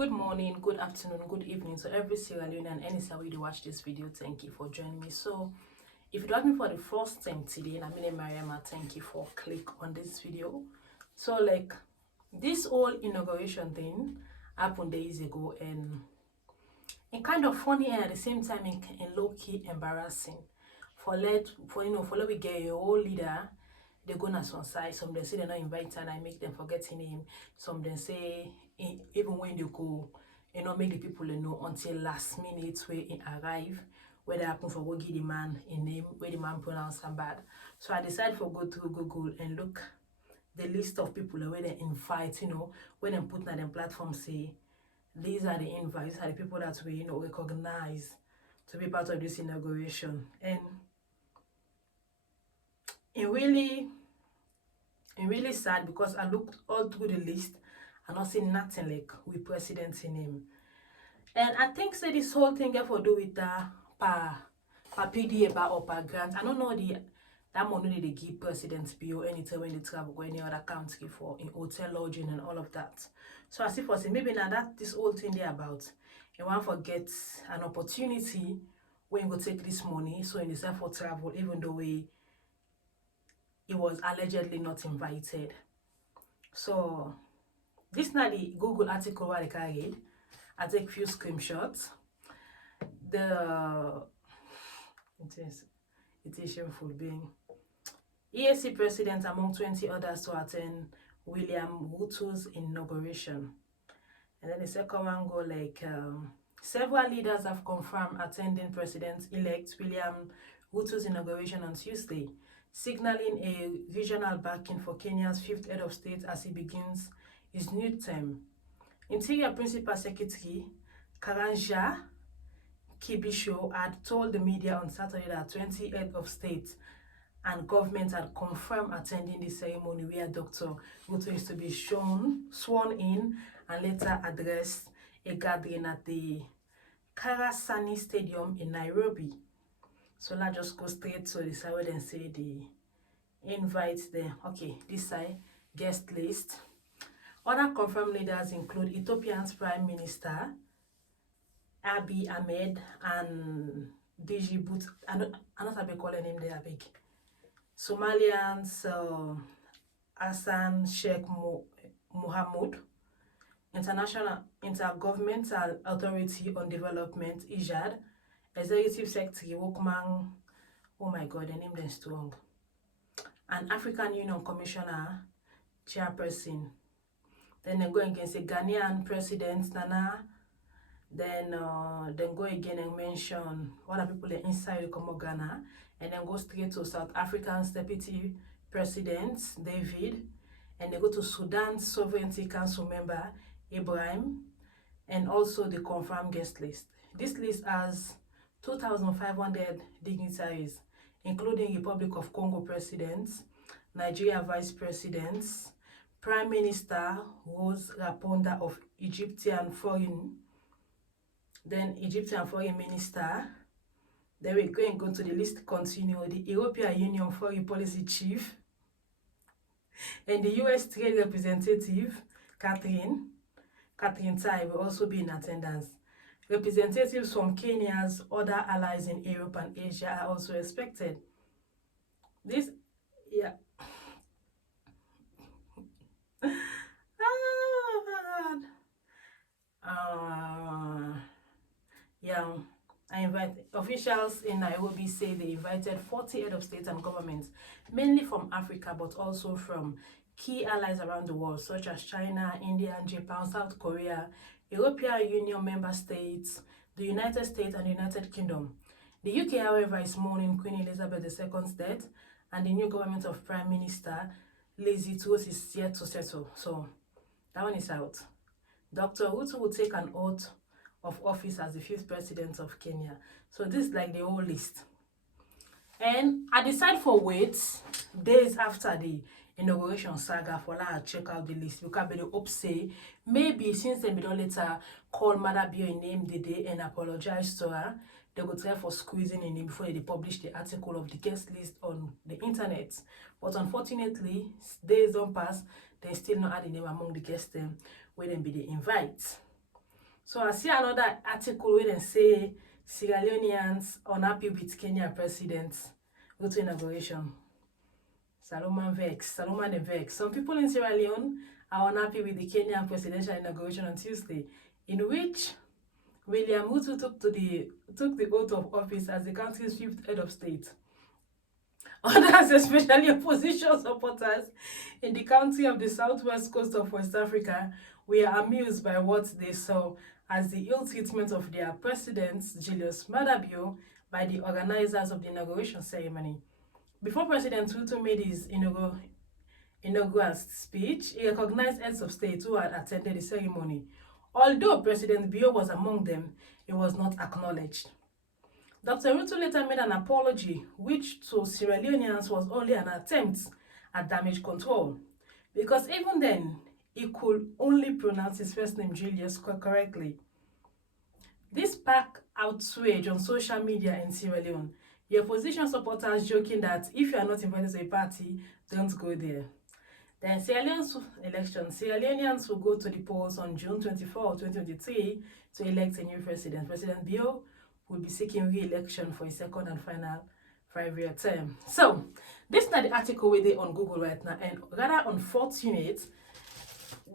Good morning, good afternoon, good evening. So every Sierra Leone and any Sierra you watch this video, thank you for joining me. So if you join me for the first time today, and I'm in Mariama, thank you for click on this video. So like this whole inauguration thing happened days ago, and kind of funny and at the same time in low-key embarrassing. For let we get your whole leader, they go on some side. Some they say they're not invited and I make them forget his name. Some they say even when they go, make the people know until last minute where it arrive, where they happen for go give the man a name, where the man pronounce them bad. So I decided for go through Google and look the list of people where they invite, when they put on them platform say these are the invites, these are the people that we recognize to be part of this inauguration. And it really sad because I looked all through the list and not see nothing like with president in him. And I think say this whole thing have to do with per PDA or per grant. I don't know that money they give presidents bill anytime when they travel go any other country for in hotel lodging and all of that. So as if I say maybe now that this whole thing there about you want to get an opportunity when you go take this money, so in the for travel, even though he was allegedly not invited. So this now the Google article where I can read. I take few screenshots. It is shameful being EAC president among 20 others to attend William Ruto's inauguration. And then the second one go like several leaders have confirmed attending President-elect William Ruto's inauguration on Tuesday, signaling a regional backing for Kenya's fifth head of state as he begins his new term. Interior Principal Secretary Karanja Kibisho had told the media on Saturday that 20 heads of state and government had confirmed attending the ceremony where Dr. Ruto is to be sworn in and later address a gathering at the Karasani Stadium in Nairobi. So let's just go straight to the side and say the invites there. Okay, this side, guest list. Other confirmed leaders include Ethiopia's Prime Minister Abiy Ahmed and Djibouti. I not have calling him there big. Somalians Hassan Sheikh Mohamud, International Intergovernmental Authority on Development IJAD, Executive Secretary Wokman, oh my god, the name is strong, and African Union Commissioner Chairperson. Then they go against the Ghanaian President Nana. Then go again and mention other people inside the Ghana, and then go straight to South African's Deputy President David, and they go to Sudan's Sovereignty Council member Ibrahim, and also the confirmed guest list. This list has 2,500 dignitaries, including Republic of Congo presidents, Nigeria vice presidents, Prime Minister Rose Raponda of Egyptian Foreign Minister. Then we're going to go to the list continue. The European Union Foreign Policy Chief and the US Trade Representative Catherine Tai will also be in attendance. Representatives from Kenya's other allies in Europe and Asia are also expected. This, yeah. I invite officials in Nairobi say they invited 40 heads of state and government, mainly from Africa, but also from key allies around the world, such as China, India, Japan, South Korea, European Union member states, the United States, and the United Kingdom. The UK, however, is mourning Queen Elizabeth II's death, and the new government of Prime Minister Liz Truss is yet to settle. So that one is out. Dr. Ruto will take an oath of office as the 5th president of Kenya. So this is like the whole list. And I decided for wait days after the inauguration saga for that check out the list because I hope say maybe since they don't later call Mother Bio in name the day and apologize to her, they go try for squeezing in name before they publish the article of the guest list on the internet. But unfortunately, days don't pass, they still not add the name among the guests where them be the invite. So I see another article where they say Sierra Leoneans unhappy with Kenya president go to inauguration. Salomon and vex. Some people in Sierra Leone are unhappy with the Kenyan presidential inauguration on Tuesday, in which William Ruto took the oath of office as the country's fifth head of state. Others, especially opposition supporters in the country of the southwest coast of West Africa, were amused by what they saw as the ill treatment of their president, Julius Maada Bio, by the organizers of the inauguration ceremony. Before President Ruto made his inaugural speech, he recognized heads of state who had attended the ceremony. Although President Bio was among them, he was not acknowledged. Dr. Ruto later made an apology, which to Sierra Leoneans was only an attempt at damage control, because even then, he could only pronounce his first name Julius correctly. This sparked outrage on social media in Sierra Leone, the opposition supporters joking that if you are not invited to a party, don't go there. Then Sierra Leone's election. Sierra Leoneans will go to the polls on June 24, 2023 to elect a new president. President Bio will be seeking re-election for his second and final 5-year term. So, this is not the article with it on Google right now, and rather unfortunate,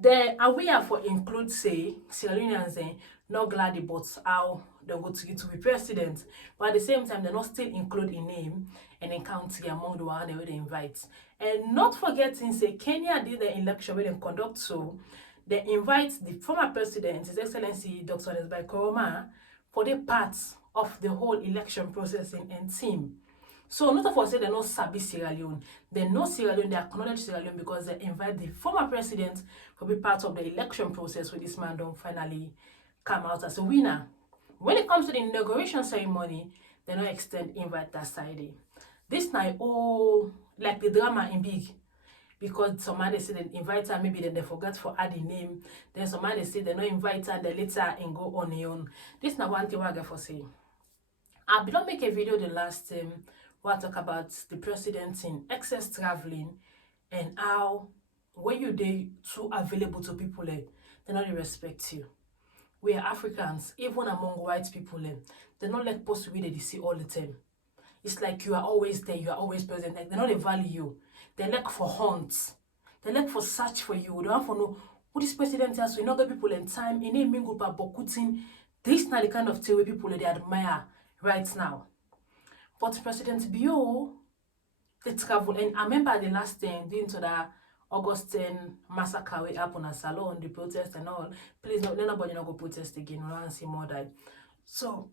the aware for include say Sierra Leoneans not glad about how they go to be president, but at the same time, they're not still include a name and a country among the one they invite. And not forgetting, say Kenya did the election where they conduct, so they invite the former president, His Excellency Dr. Nesbai Koroma, for the parts of the whole election processing and team. So not of us say they know Sabi Sierra Leone. They know Sierra Leone, they acknowledge Sierra Leone because they invite the former president to be part of the election process where this man don't finally come out as a winner. When it comes to the inauguration ceremony, they don't extend invite that side. This night, oh, like the drama in big. Because somebody say they invite her, maybe then they forgot for add the name. Then somebody say they not invite her, and they later and go on their own. This is not one thing I get for say. I don't make a video the last time where I talk about the president in excess traveling and how when you they too available to people, they not respect you. We are Africans, even among white people, they're not like supposed to be there to see all the time. It's like you are always there, you are always present. Like they not value you. They look for hunts. They look for search for you. They want to know who this president has. So you know get people in time. In a mingle by Bokutin. This is not the kind of thing where people they admire right now. But President Bio, they travel. And I remember the last time during to the August 10 massacre we happened at Salon, the protest and all. Please, no, nobody not go protest again. We don't see more that. So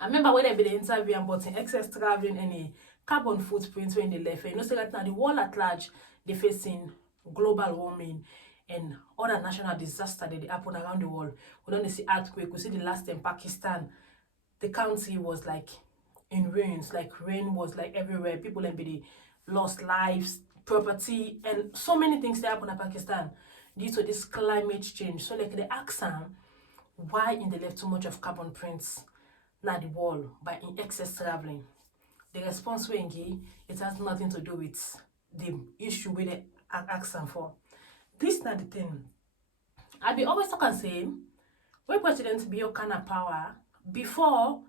I remember when they be the interview about in excess traveling any carbon footprint when they left. You know, say that now the world at large they facing global warming and other national disaster that they happen around the world. We don't see earthquake. We see the last in Pakistan, the country was like in ruins, like rain was like everywhere. People and be lost lives, property, and so many things that happen in Pakistan due to this climate change. So like they ask them why in they left too much of carbon prints na the wall by in excess traveling. The response we give, it has nothing to do with the issue we they ask them for. This not the thing. I be always talk and say when President Bio kind of power before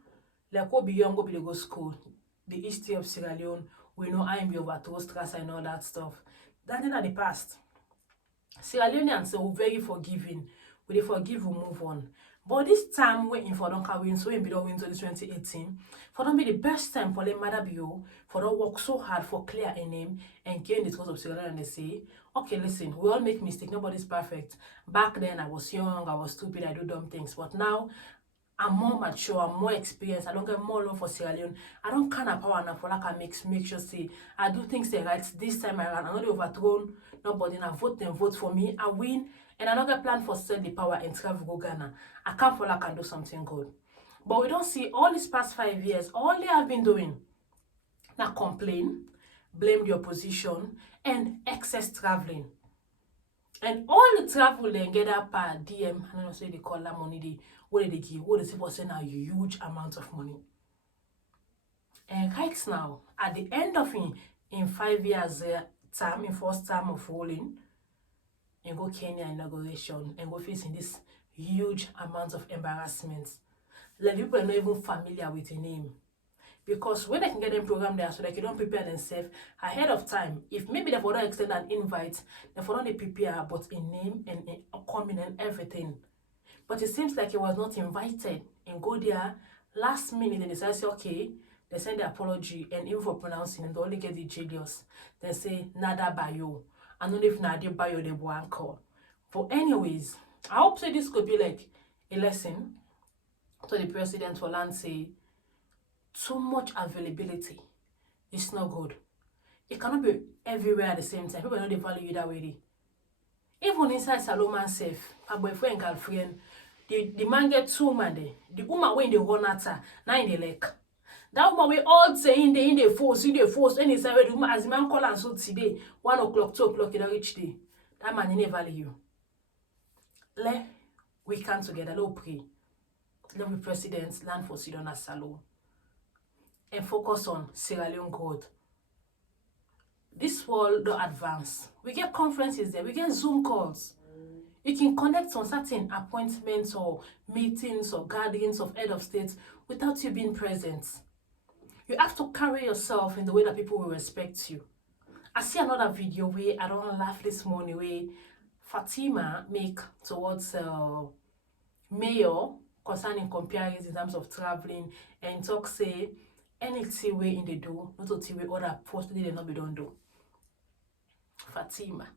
like go beyond go be go school, the history of Sierra Leone, we know I'm be overthrow stress and all that stuff. That in the past. Sierra Leoneans are very forgiving. We they forgive, we move on. But this time waiting for don't win, so we be don't win to the 2018. For don't be the best time for them Maada Bio, for don't work so hard for clear a name and gain the trust of Sierra Leone and they say, okay, listen, we all make mistakes, nobody's perfect. Back then I was young, I was stupid, I do dumb things. But now I'm more mature, I'm more experienced, I don't get more love for Sierra Leone. I don't kind of power now for like I make sure say I do things the right this time around. I'm not overthrown, nobody now vote them, vote for me, I win. And I don't get plan for sell the power and travel go Ghana. I can't feel like I can do something good. But we don't see all these past 5 years, all they have been doing now complain, blame the opposition, and excess traveling. And all the travel they get up per DM, I don't know say they call that money, what they give, what the people say now huge amount of money. And right now, at the end of in 5 years time, in first time of ruling, and go Kenya inauguration and go facing this huge amounts of embarrassment. Like people are not even familiar with the name. Because when they can get them programmed there so they can don't prepare themselves ahead of time, if maybe they for not extend an invite, they for not prepare but in name and in coming and everything. But it seems like he was not invited and go there last minute and decide say okay, they send the apology and even for pronouncing and they only get the genius. They say nada bayo. I don't know if nada bayo they will call. But anyways, I hope so this could be like a lesson to the president for land say too much availability is not good. It cannot be everywhere at the same time. People don't value you that way. Even inside Salomon safe, my boyfriend and girlfriend, the man get 2 man there. The woman when they run at her, now in the leg. That woman we all saying in the force, and it's already woman as the man call and so today, 1 o'clock, 2 o'clock, in a rich day. That man never value you. We come together, let's pray. Let the president land for Sidona Salon and focus on Sierra Leone growth. This world don't advance. We get conferences there, we get Zoom calls. You can connect on certain appointments or meetings or gatherings of head of state without you being present. You have to carry yourself in the way that people will respect you. I see another video where I don't laugh this morning where Fatima make towards mayor concerning comparisons in terms of traveling and talk say anything way in the do, not to way other postally they not be done do. Fatima,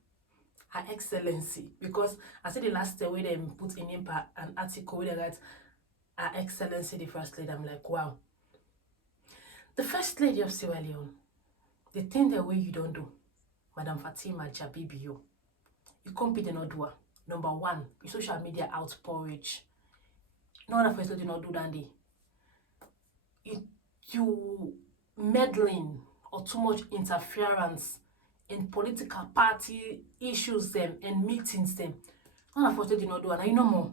Her Excellency, because I said the last way they put in an article where they write Her Excellency the First Lady. I'm like, wow. The First Lady of Sierra Leone, the thing the way you don't do, Madam Fatima Jabibio, you can't be the not doer. Number one, your social media outpourage. No other person do not do that. You meddling or too much interference in political party issues them and meetings them. None of us did not do and I know more.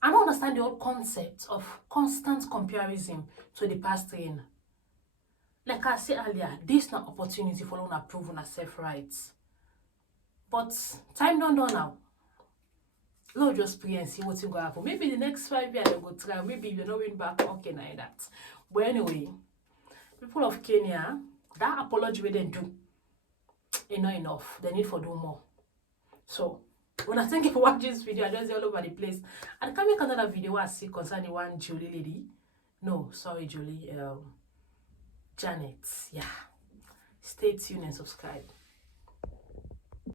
I don't understand the whole concept of constant comparison to the past reign. Like I said earlier, this is not opportunity for one approve on self-rights. But time don't do now. Lord just pray and see what's going to happen. Maybe the next 5 years they go try. Maybe if they don't win back, okay, like that. But anyway, people of Kenya, that apology we didn't do is not enough. They need to do more. So, when I thank you for watching this video, I just all over the place. And I can make another video where I see concerning one Julie lady. No, sorry, Julie. Janet. Yeah. Stay tuned and subscribe.